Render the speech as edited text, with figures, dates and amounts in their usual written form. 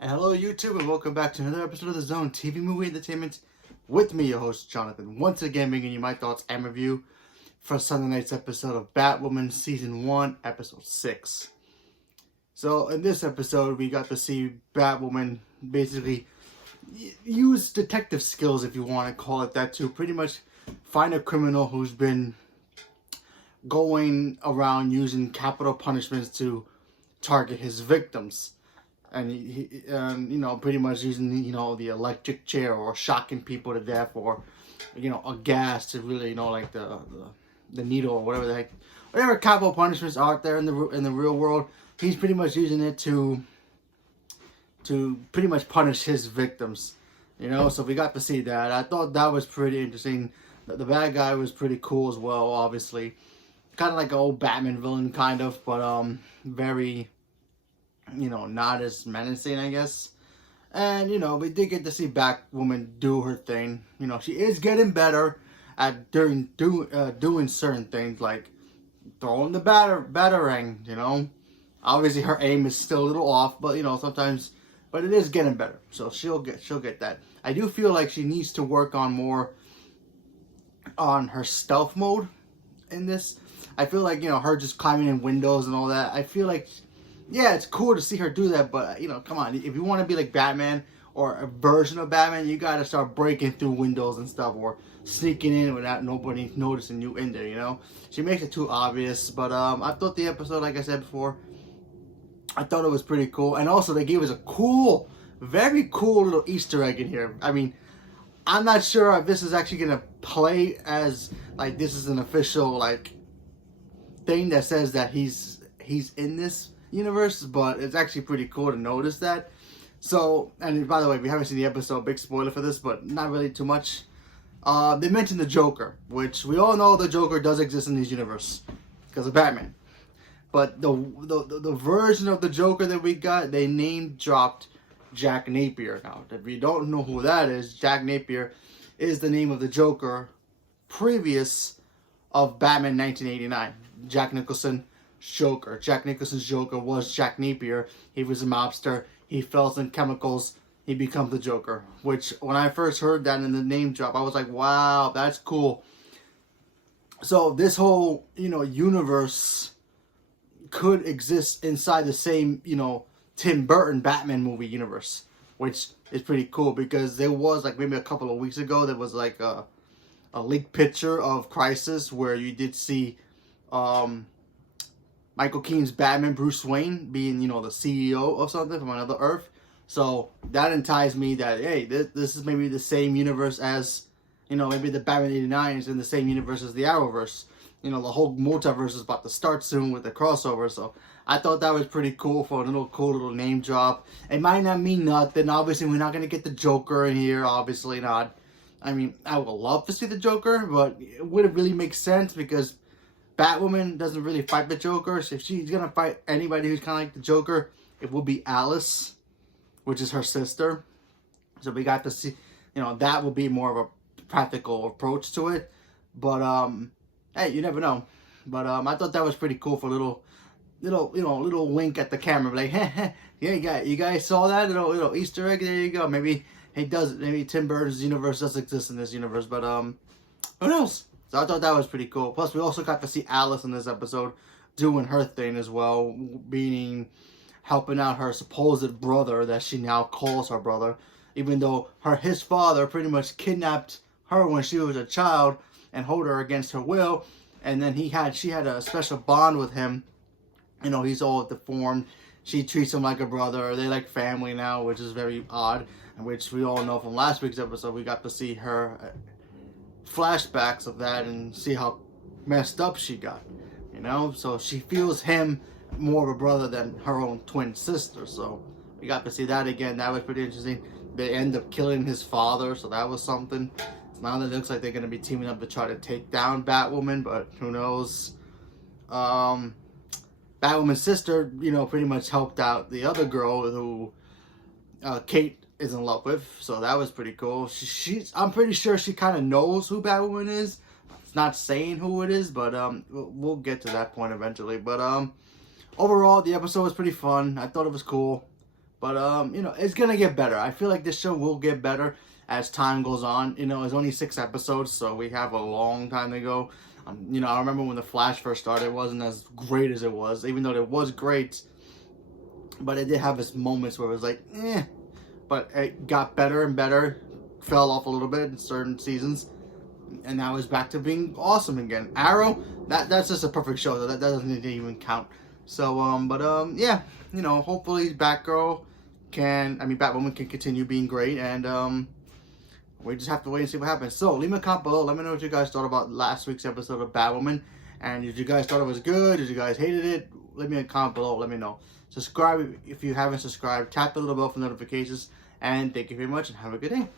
And hello YouTube, and welcome back to another episode of The Zone TV Movie Entertainment with me, your host Jonathan, once again bringing you my thoughts and review for Sunday night's episode of Batwoman Season 1, Episode 6. So in this episode, we got to see Batwoman basically use detective skills, if you want to call it that, to pretty much find a criminal who's been going around using capital punishments to target his victims. And pretty much using, the electric chair or shocking people to death, or, a gas to really, like the needle or whatever the heck, whatever capital punishments are out there in the real world. He's pretty much using it to pretty much punish his victims, So we got to see that. I thought that was pretty interesting. The bad guy was pretty cool as well, obviously, kind of like an old Batman villain, kind of, but very, not as menacing, I guess. And, we did get to see Batwoman do her thing. She is getting better at doing certain things, like throwing the batarang, Obviously, her aim is still a little off, but, sometimes, but it is getting better. So she'll get that. I do feel like she needs to work on more on her stealth mode in this. I feel like, her just climbing in windows and all that. I feel like, yeah, it's cool to see her do that, but, come on. If you want to be like Batman or a version of Batman, you got to start breaking through windows and stuff, or sneaking in without nobody noticing you in there, She makes it too obvious, but I thought the episode, like I said before, I thought it was pretty cool. And also, they gave us a cool, very cool little Easter egg in here. I mean, I'm not sure if this is actually going to play as, like, this is an official, like, thing that says that he's in this universe, but it's actually pretty cool to notice that. So, and by the way, if you haven't seen the episode, big spoiler for this, but not really too much. They mentioned the Joker, which we all know the Joker does exist in this universe because of Batman. But the version of the Joker that we got, they name dropped Jack Napier. Now, if you don't know who that is, Jack Napier is the name of the Joker previous of Batman 1989. Jack Nicholson Joker. Jack Nicholson's Joker was Jack Napier. He was a mobster. He fell in chemicals. He becomes the Joker. Which, when I first heard that in the name drop, I was like, wow, that's cool. So this whole, universe could exist inside the same, Tim Burton Batman movie universe, which is pretty cool, because there was, like, maybe a couple of weeks ago, there was like a leaked picture of Crisis where you did see Michael Keaton's Batman, Bruce Wayne, being, the CEO of something from another Earth. So that entices me that, hey, this is maybe the same universe as, maybe the Batman 89 is in the same universe as the Arrowverse. The whole multiverse is about to start soon with the crossover. So I thought that was pretty cool for a cool little name drop. It might not mean nothing. Obviously, we're not going to get the Joker in here. Obviously not. I mean, I would love to see the Joker, but it wouldn't really make sense because Batwoman doesn't really fight the Joker. So if she's going to fight anybody who's kind of like the Joker, it will be Alice, which is her sister. So we got to see, that will be more of a practical approach to it. But, hey, you never know. But I thought that was pretty cool for a little wink at the camera. Like, yeah, you guys saw that? Little Easter egg? There you go. Maybe Tim Burton's universe does exist in this universe. But, who knows? So I thought that was pretty cool. Plus, we also got to see Alice in this episode doing her thing as well, helping out her supposed brother that she now calls her brother, even though his father pretty much kidnapped her when she was a child and held her against her will, and then she had a special bond with him. He's all deformed. She treats him like a brother. They like family now, which is very odd, which we all know from last week's episode. We got to see her flashbacks of that and see how messed up she got, so she feels him more of a brother than her own twin sister. So we got to see that again. That was pretty interesting. They end up killing his father, so that was something. Now it looks like they're going to be teaming up to try to take down Batwoman, but who knows. Batwoman's sister, pretty much helped out the other girl who Kate is in love with, so that was pretty cool. I'm pretty sure she kind of knows who Batwoman is. It's not saying who it is, but we'll get to that point eventually. But overall, the episode was pretty fun. I thought it was cool. But you know, it's gonna get better. I feel like this show will get better as time goes on. You know, it's only 6 episodes, so we have a long time to go. You know, I remember when the Flash first started, it wasn't as great as it was, even though it was great. But it did have its moments where it was like, eh. But it got better and better. Fell off a little bit in certain seasons, and now it's back to being awesome again. Arrow, that's just a perfect show. That doesn't even count. So yeah, you know, hopefully Batwoman can continue being great, and we just have to wait and see what happens. So leave me a comment below. Let me know what you guys thought about last week's episode of Batwoman, and did you guys thought it was good? Did you guys hated it? Leave me a comment below. Let me know. Subscribe if you haven't subscribed. Tap the little bell for notifications, and thank you very much, and have a good day.